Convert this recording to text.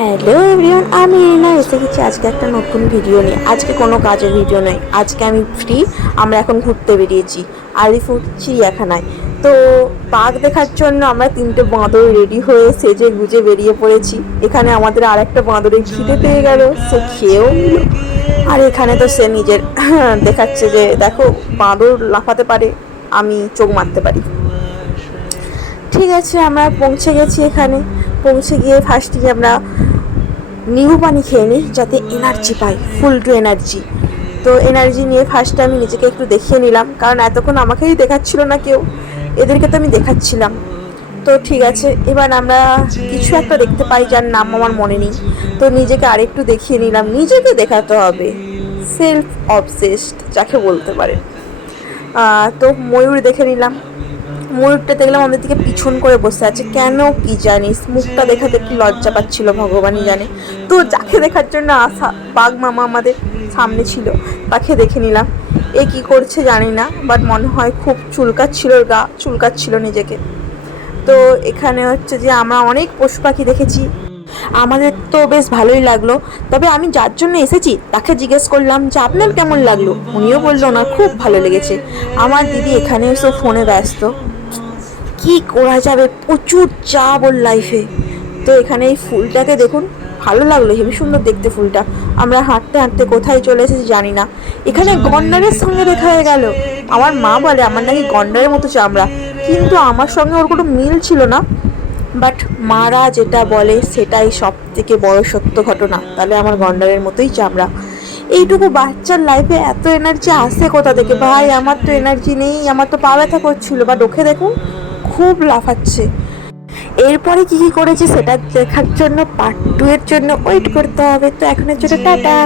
Hello everyone, আমি রিনা এসে গেছি আজকে একটা নতুন ভিডিও নিয়ে। আজকে কোনো কাজের ভিডিও নেই, আজকে আমি ফ্রি। আমরা এখন ঘুরতে বেরিয়েছি আলিপুর চিড়িয়াখানায়। তো বাঘ দেখার জন্য আমরা তিনটে বাঁদর রেডি হয়ে সেজে গুজে বেরিয়ে পড়েছি। এখানে আমাদের আর একটা বাঁদরের খিদে পেয়ে গেল, সে খেয়েও নিল। আর এখানে তো সে নিজের দেখাচ্ছে যে দেখো বাঁদর লাফাতে পারে, আমি চোখ মারতে পারি। ঠিক আছে, আমরা পৌঁছে গেছি। এখানে পৌঁছে গিয়ে ফার্স্টে আমরা নিম্বু পানি খেয়ে নিই যাতে এনার্জি পাই, ফুল টু এনার্জি। তো এনার্জি নিয়ে ফার্স্টে আমি নিজেকে একটু দেখিয়ে নিলাম, কারণ এতক্ষণ আমাকেই দেখাচ্ছিল না কেউ, এদেরকে তো আমি দেখাচ্ছিলাম। তো ঠিক আছে, এবার আমরা কিছু একটা দেখতে পাই যার নাম আমার মনে নেই। তো নিজেকে আরেকটু দেখিয়ে নিলাম, নিজেকে দেখাতে হবে, সেলফ অবসেসড যাকে বলতে পারে। তো ময়ূর দেখে নিলাম। ময়ূরটা দেখলাম আমাদের দিকে পিছন করে বসে আছে, কেন কি জানিস, মুখটা দেখাতে কি লজ্জা পাচ্ছিল ভগবানই জানে। তো যাকে দেখার জন্য আসা বাঘ মামা আমাদের সামনে ছিল, তাকে দেখে নিলাম। এ কি করছে জানি না, বাট মনে হয় খুব চুলকাচ্ছিল, গা চুলকাচ্ছিল নিজেকে। তো এখানে হচ্ছে যে আমরা অনেক পশু পাখি দেখেছি, আমাদের তো বেশ ভালোই লাগলো। তবে আমি যার জন্য এসেছি তাকে জিজ্ঞেস করলাম যে আপনার কেমন লাগলো, উনিও বললো না খুব ভালো লেগেছে। আমার দিদি এখানে এসে ফোনে ব্যস্ত, কি করা যাবে, প্রচুর চাপ ওর লাইফে। তো এখানে এই ফুলটাকে দেখুন, ভালো লাগলো, হেবি সুন্দর দেখতে ফুলটা। আমরা হাঁটতে হাঁটতে কোথায় চলে এসেছি জানি না, এখানে গন্ডারের সঙ্গে দেখা হয়ে গেল। আমার মা বলে আমার নাকি গন্ডারের মতো চামড়া, কিন্তু আমার সঙ্গে ওর কোনো মিল ছিল না। বাট মারা যেটা বলে সেটাই সব থেকে বড় সত্য ঘটনা, তাহলে আমার গন্ডারের মতোই চামড়া। এইটুকু বাচ্চার লাইফে এত এনার্জি আসে কোথা থেকে ভাই? আমার তো এনার্জি নেই, আমার তো পা ব্যথা করছিল, বাট ওকে দেখুন খুব লাফাচ্ছে। এরপরে কি কি করেছে সেটা দেখার জন্য পার্ট 2 এর জন্য ওয়েট করতে হবে। তো এখনের জন্য টাটা।